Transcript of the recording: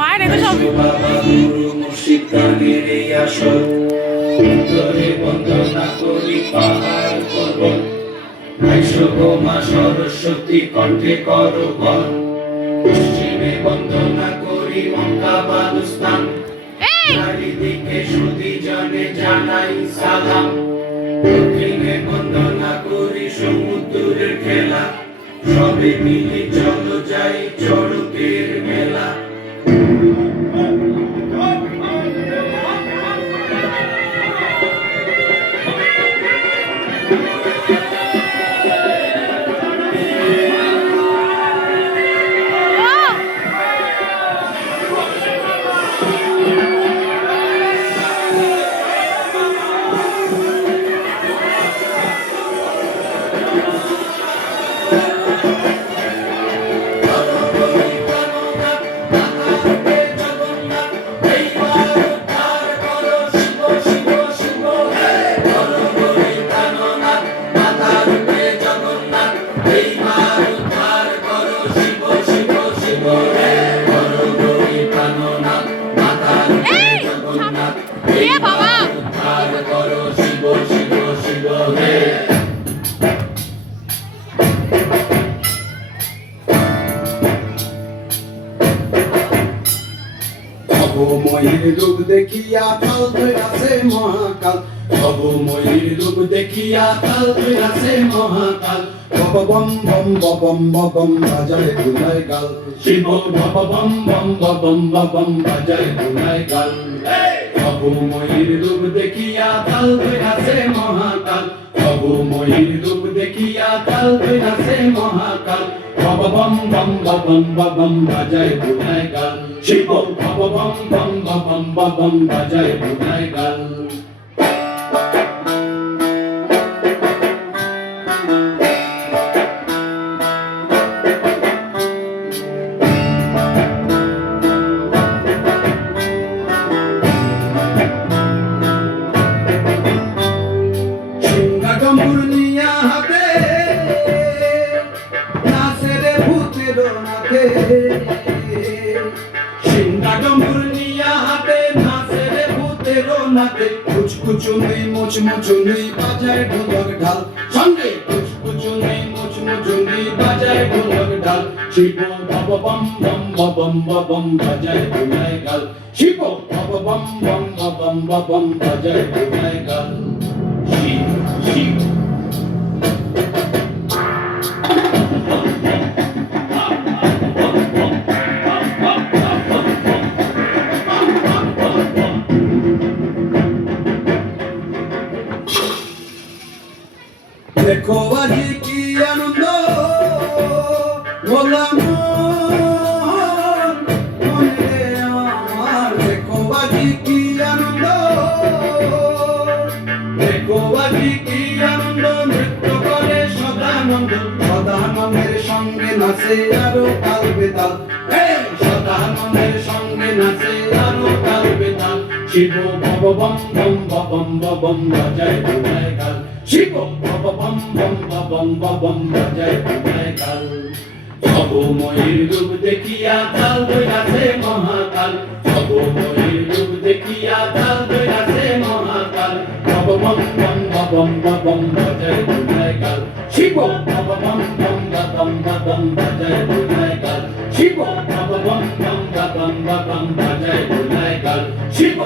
মায়ের এত সব বাবা গুরু মুর্শিদ গানের এই আসর উত্তরে বন্দনা করি পাহাড় পর্বত আইসো গো মা সরস্বতী কণ্ঠে করো বল পশ্চিমে বন্দনা করি মক্কা বালুস্তান চারিদিকে সুধী জনে জানাই সালাম দক্ষিণে বন্দনা করি সমুদ্রের খেলা সবে মিলে চলো যাই চড়কের মেলা ময়ূর রূপ দেখিয়া কাল ধরাছে মহাকাল ময়ূর রূপ দেখিয়া কাল ধরাছে মহাকাল বম বম বম বম বাজায় গুনায় গাল শিব বম বম বম বম বাজায় গুনায় গাল ময়ূর রূপ দেখিয়া কাল ধরাছে মহাকাল ময়ূর রূপ দেখিয়া কাল ধরাছে মহাকাল বম বম বম বাজায় গুনায় গাল শিব বম বম বম বাজায় গুনায় গাল কুচকুচুনি মুচমুচুনি বাজায় ঢোলক ঢাল সঙ্গে কুচকুচুনি মুচমুচুনি বাজায় ঢোলক ঢাল শিব বম বম বম বম বাজায় গুনায় গাল শিব বম বম বম বাজায় গুনায় গাল শিব শিব দেখো আজি কি আনন্দ বললাম মনে আমার দেখো আজি কি আনন্দ দেখো আজি কি আনন্দ নৃত্য করে সদানন্দের সঙ্গে নাচে আরো কাল বেতাল সদানন্দের সঙ্গে নাচে আরো কাল বেতাল শিব বম বম বম বাজায় গুনায় গাল শিব বম বম বাজায় গুনায় গাল ময়ূর রূপ দেখিয়া কাল ধরাছে মহাকাল ময়ূর রূপ দেখিয়া কাল ধরাছে মহাকাল বম বম বাজায় গুনায় গাল শিব বম বম বাজায় গুনায় গাল শিব বম বম বাজায় গুনায় গাল শিব